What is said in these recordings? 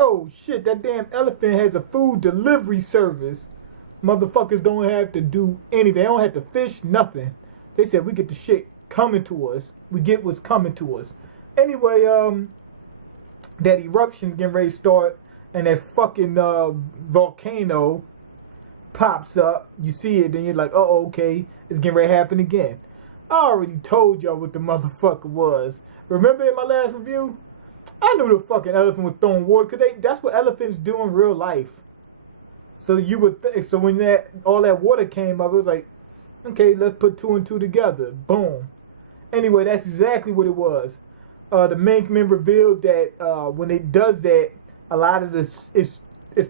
oh shit, that damn elephant has a food delivery service. Motherfuckers don't have to do anything. They don't have to fish, nothing. They said we get the shit coming to us. We get what's coming to us. Anyway, that eruption's getting ready to start, and that fucking volcano pops up. You see it, then you're like, oh, okay, it's getting ready to happen again. I already told y'all what the motherfucker was. Remember in my last review? I knew the fucking elephant was throwing water, because that's what elephants do in real life. So you would so when all that water came up, it was like, okay, let's put two and two together. Boom. Anyway, that's exactly what it was. The MangaMiyn revealed that when it does that, a lot of this is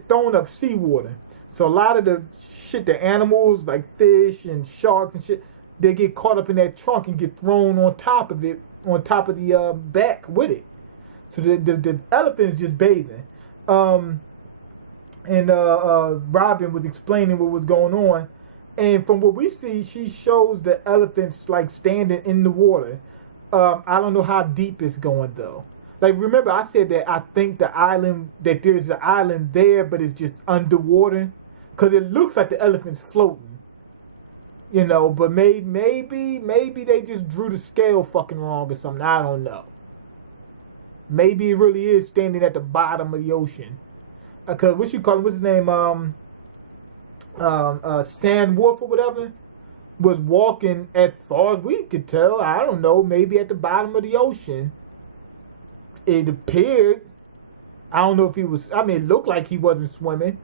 throwing up seawater. So a lot of the shit, the animals like fish and sharks and shit, they get caught up in that trunk and get thrown on top of it, on top of the back with it. So the elephant is just bathing. And Robin was explaining what was going on. And from what we see, she shows the elephants like standing in the water. I don't know how deep it's going though. Like, remember I said that I think that there's an island there, but it's just underwater. Because it looks like the elephant's floating. You know, but maybe they just drew the scale fucking wrong or something. I don't know. Maybe it really is standing at the bottom of the ocean. Because what you call him, what's his name? Sand Wolf or whatever, was walking, as far as we could tell, I don't know, maybe at the bottom of the ocean. It appeared. I don't know if he was, I mean, it looked like he wasn't swimming,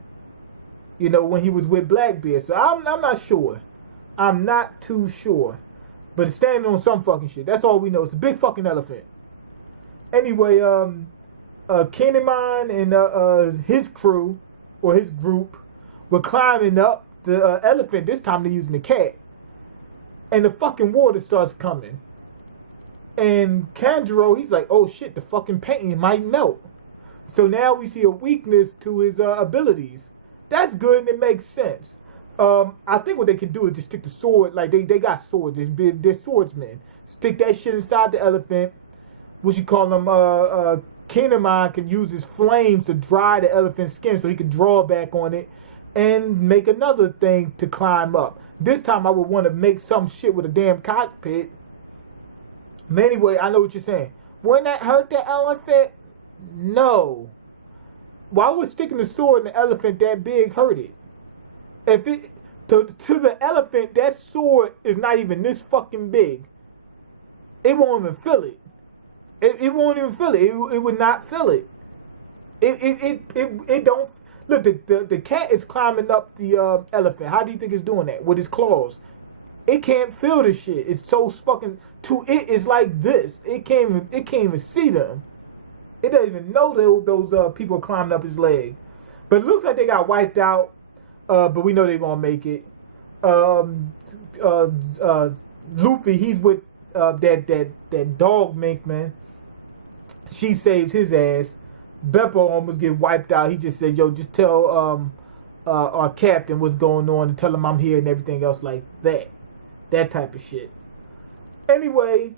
you know, when he was with Blackbeard. So I'm not sure. I'm not too sure. But it's standing on some fucking shit. That's all we know. It's a big fucking elephant. Anyway, MangaMiyn and his crew, or his group, were climbing up the elephant. This time they're using the cat. And the fucking water starts coming. And Kanjuro, he's like, oh shit, the fucking painting might melt. So now we see a weakness to his abilities. That's good and it makes sense. I think what they can do is just stick the sword, like they got swords, they're swordsmen. Stick that shit inside the elephant. What you call them, MangaMiyn can use his flames to dry the elephant's skin so he can draw back on it and make another thing to climb up. This time I would want to make some shit with a damn cockpit. But anyway, I know what you're saying. Wouldn't that hurt the elephant? No. Why would sticking the sword in the elephant that big hurt it? If it to the elephant, that sword is not even this fucking big. It won't even feel it. It won't even feel it. It would not feel it. It don't. Look, the cat is climbing up the elephant. How do you think it's doing that? With his claws. It can't feel the shit. It's so fucking. To it is like this. It can't even see them. It doesn't even know those people climbing up his leg. But it looks like they got wiped out. But we know they're gonna make it. Luffy, he's with that dog mink man. She saves his ass. Beppo almost get wiped out. He just said, yo, just tell our captain what's going on and tell him I'm here and everything else like that. That type of shit. Anyway,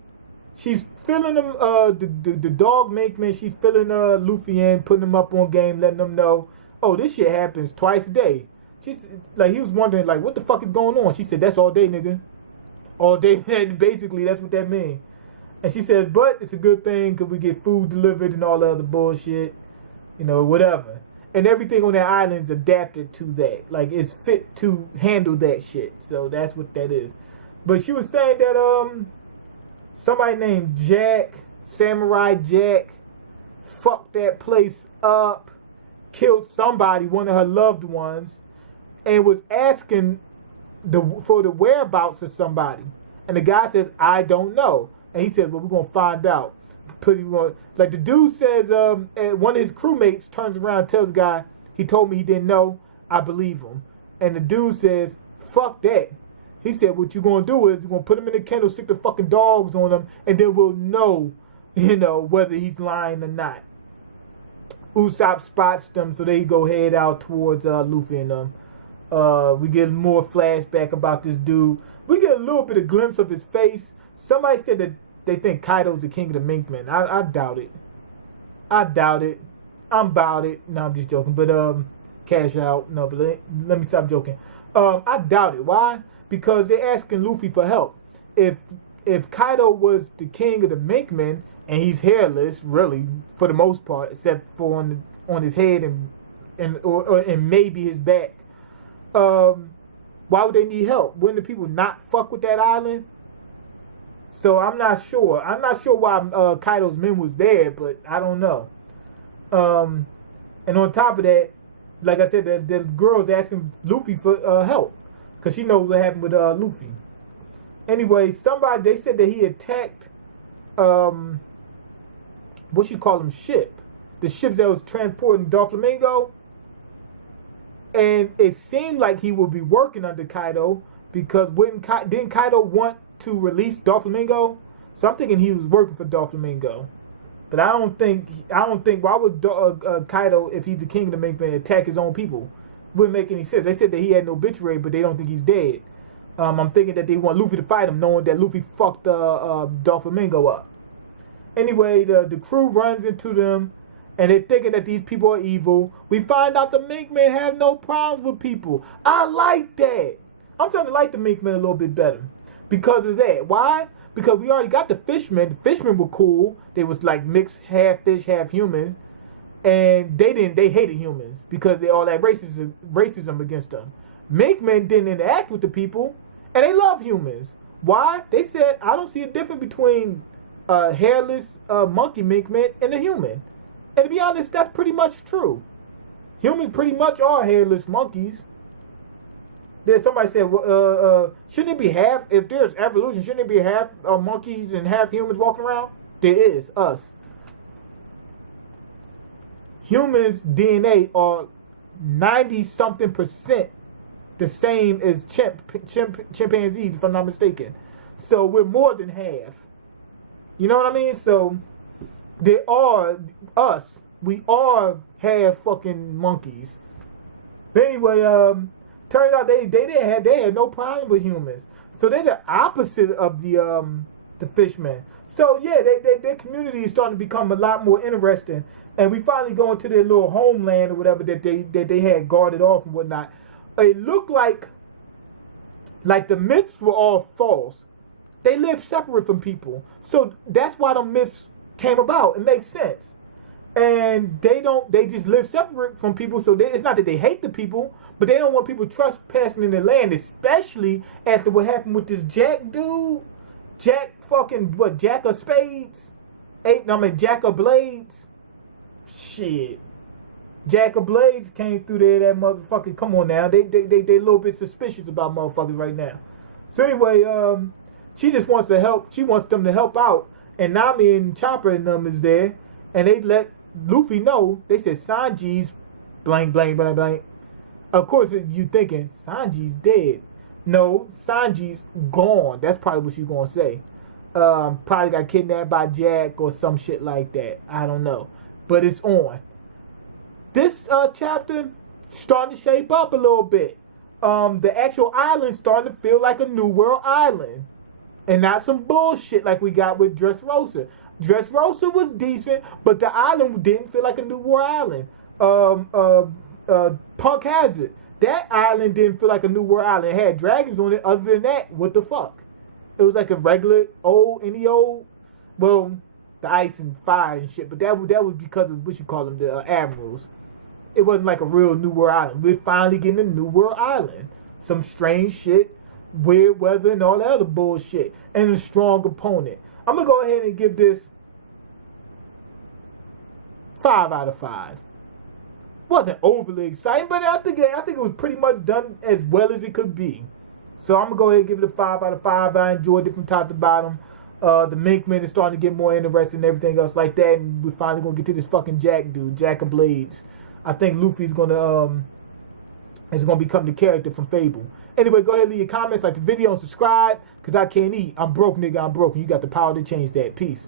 she's filling him, the dog mink man, she's filling Luffy in, putting him up on game, letting him know, oh, this shit happens twice a day. She's like, he was wondering, like, what the fuck is going on? She said, that's all day, nigga. All day. Basically, that's what that means. And she says, but it's a good thing because we get food delivered and all the other bullshit, you know, whatever. And everything on that island is adapted to that. Like, it's fit to handle that shit. So that's what that is. But she was saying that somebody named Jack, Samurai Jack, fucked that place up, killed somebody, one of her loved ones, and was asking for the whereabouts of somebody. And the guy says, I don't know. And he said, well, we're going to find out. Like the dude says, one of his crewmates turns around and tells the guy, he told me he didn't know. I believe him. And the dude says, fuck that. He said, what you're going to do is you're going to put him in the kennel, stick the fucking dogs on him, and then we'll know, you know, whether he's lying or not. Usopp spots them, so they go head out towards Luffy and them. We get more flashback about this dude. We get a little bit of glimpse of his face. Somebody said that they think Kaido's the king of the Mink Men. I doubt it. I doubt it. I'm about it. No, I'm just joking. But cash out. No, but let me stop joking. I doubt it. Why? Because they're asking Luffy for help. If Kaido was the king of the Minkmen and he's hairless, really for the most part, except for on his head and maybe his back, why would they need help? Wouldn't the people not fuck with that island? So I'm not sure. I'm not sure why Kaido's men was there, but I don't know. And on top of that, like I said, the girl's asking Luffy for help because she knows what happened with Luffy. Anyway, they said that he attacked what you call them, ship, the ship that was transporting Doflamingo, and it seemed like he would be working under Kaido because didn't Kaido want to release Doflamingo? So I'm thinking he was working for Doflamingo. But I don't think. Why would Kaido, if he's the king of the Minkmen, attack his own people? Wouldn't make any sense. They said that he had no obituary, but they don't think he's dead. I'm thinking that they want Luffy to fight him, knowing that Luffy fucked Doflamingo up. Anyway, the crew runs into them, and they're thinking that these people are evil. We find out the Minkmen have no problems with people. I like that. I'm starting to like the Minkmen a little bit better because of that. Why? Because we already got the fishmen. The fishmen were cool. They was like mixed, half fish, half human. And they hated humans because they all had racism against them. Minkmen didn't interact with the people, and they love humans. Why? They said, I don't see a difference between a hairless monkey Minkman and a human. And to be honest, that's pretty much true. Humans pretty much are hairless monkeys. Then somebody said, shouldn't it be half, if there's evolution, shouldn't it be half monkeys and half humans walking around? There is, us. Humans' DNA are 90-something% the same as chimpanzees, if I'm not mistaken. So we're more than half. You know what I mean? So they are us. We are half fucking monkeys. But anyway, turns out they had no problem with humans. So they're the opposite of the fishmen. So yeah, their community is starting to become a lot more interesting. And we finally go into their little homeland or whatever that they had guarded off and whatnot. It looked like the myths were all false. They live separate from people. So that's why the myths came about. It makes sense. And they just live separate from people. So it's not that they hate the people, but they don't want people trespassing in their land, especially after what happened with this Jack dude. Jack of Spades? Jack of Blades? Shit. Jack of Blades came through there, that motherfucker. Come on now. They a little bit suspicious about motherfuckers right now. So anyway, she just wants to help. She wants them to help out. And Nami and Chopper and them is there. And they let Luffy know. They said Sanji's blank, blank, blank, blank. Of course, you thinking Sanji's dead. No, Sanji's gone. That's probably what she's going to say. Probably got kidnapped by Jack or some shit like that. I don't know. But it's on. This chapter starting to shape up a little bit. The actual island starting to feel like a New World island. And not some bullshit like we got with Dressrosa. Dressrosa was decent, but the island didn't feel like a New World island. Punk Hazard. That island didn't feel like a New World island. It had dragons on it. Other than that, what the fuck? It was like a regular any old, well, the ice and fire and shit. But that was because of what you call them, the admirals. It wasn't like a real New World island. We're finally getting a New World island. Some strange shit, weird weather, and all that other bullshit, and a strong opponent. I'm gonna go ahead and give this 5 out of 5. Wasn't overly exciting, but I think it was pretty much done as well as it could be. So I'm gonna go ahead and give it a 5 out of 5. I enjoyed it from top to bottom. The Minkmen is starting to get more interesting and everything else like that, and we're finally gonna get to this fucking Jack dude, Jack of Blades. I think Luffy's gonna become the character from Fable. Anyway, go ahead and leave your comments, like the video, and subscribe, because I can't eat. I'm broke, nigga. I'm broke, and you got the power to change that. Peace.